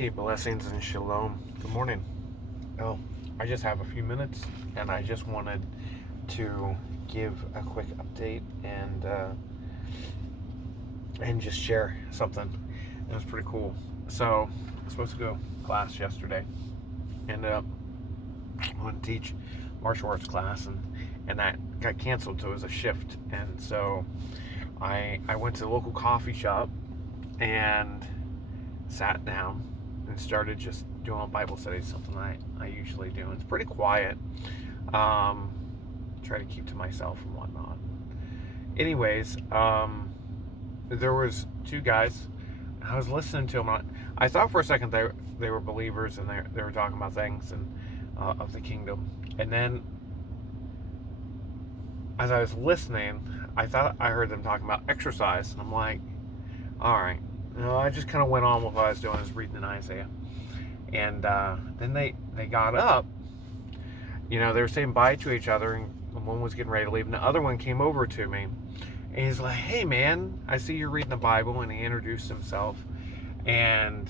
Hey, blessings and shalom. Good morning. Oh, I just have a few minutes, and I just wanted to give a quick update and just share something. It was pretty cool. So, I was supposed to go to class yesterday. Ended up going to teach martial arts class, and that got canceled. So it was a shift, and so I went to the local coffee shop and sat down and started just doing a Bible study, something I usually do. It's pretty quiet. Try to keep to myself and whatnot. Anyways, there was two guys. I was listening to them. I thought for a second they were believers, and they were talking about things and of the kingdom. And then as I was listening, I thought I heard them talking about exercise, and I'm like, all right. I just kind of went on with what I was doing. I was reading in Isaiah. And then they got up. They were saying bye to each other, and one was getting ready to leave, and the other one came over to me. And he's like, hey, man, I see you're reading the Bible. And he introduced himself. And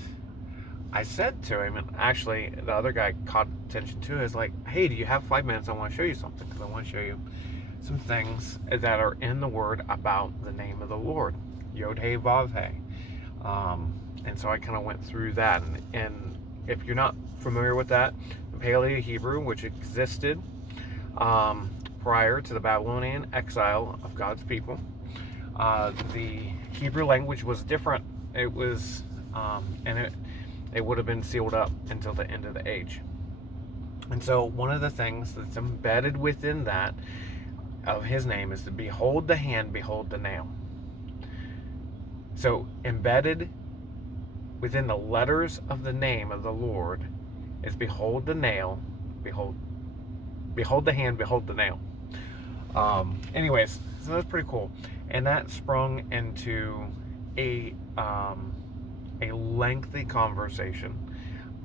I said to him, and actually the other guy caught attention too, is like, hey, do you have 5 minutes? I want to show you something, because I want to show you some things that are in the Word about the name of the Lord. Yod-Heh, Vav-Heh. And so I kind of went through that. And if you're not familiar with that, the Paleo Hebrew, which existed prior to the Babylonian exile of God's people, the Hebrew language was different. It was, it would have been sealed up until the end of the age. And so one of the things that's embedded within that of his name is to behold the hand, behold the nail. So embedded within the letters of the name of the Lord is behold the nail, behold the hand, behold the nail. Anyways, so that's pretty cool. And that sprung into a lengthy conversation.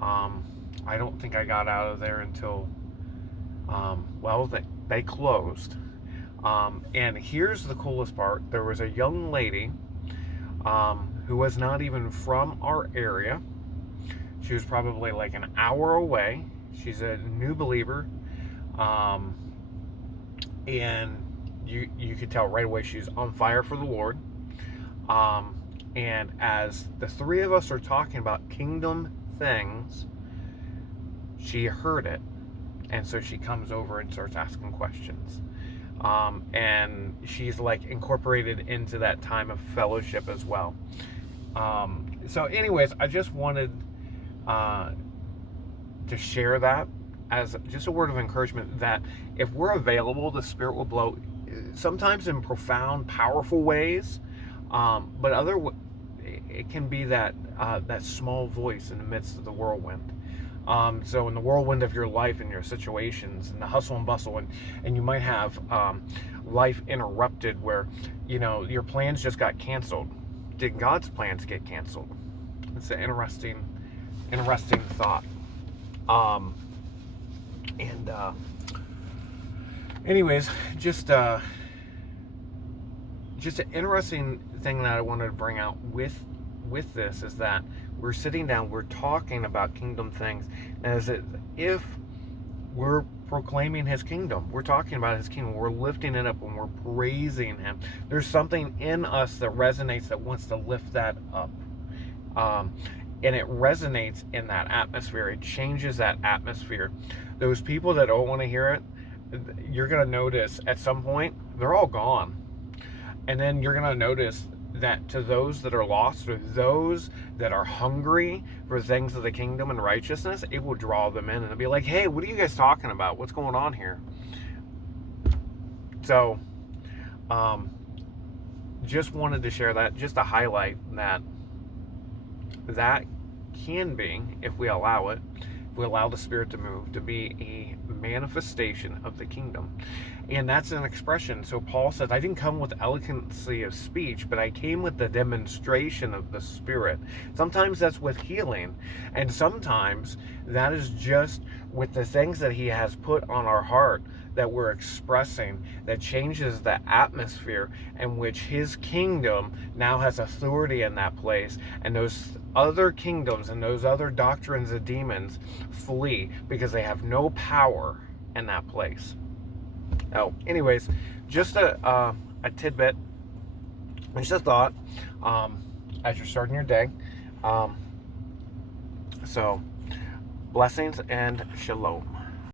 I don't think I got out of there until, they closed. And here's the coolest part. There was a young lady who was not even from our area. She was probably like an hour away. She's a new believer. And you could tell right away she's on fire for the Lord. And as the three of us are talking about kingdom things, she heard it. And so she comes over and starts asking questions. And she's like incorporated into that time of fellowship as well. So anyways, I just wanted to share that as just a word of encouragement, that if we're available, the Spirit will blow, sometimes in profound, powerful ways, but it can be that small voice in the midst of the whirlwind. So in the whirlwind of your life and your situations and the hustle and bustle, and you might have life interrupted where, your plans just got canceled. Did God's plans get canceled? It's an interesting thought. Anyways, just an interesting thing that I wanted to bring out with this is that we're sitting down, we're talking about kingdom things as if we're proclaiming his kingdom. We're talking about his kingdom. We're lifting it up and we're praising him. There's something in us that resonates, that wants to lift that up. And it resonates in that atmosphere. It changes that atmosphere. Those people that don't want to hear it, you're going to notice at some point, they're all gone. And then you're going to notice that to those that are lost, or those that are hungry for things of the kingdom and righteousness, it will draw them in and it'll be like, hey, what are you guys talking about? What's going on here? So, just wanted to share that, just to highlight that can be, if we allow it, if we allow the Spirit to move, to be a manifestation of the kingdom. And that's an expression. So Paul says, I didn't come with eloquency of speech, but I came with the demonstration of the Spirit. Sometimes that's with healing, and sometimes that is just with the things that he has put on our heart that we're expressing, that changes the atmosphere in which his kingdom now has authority in that place, and those other kingdoms and those other doctrines of demons flee because they have no power in that place. Oh, anyways, just a tidbit, just a thought, as you're starting your day. So, blessings and shalom.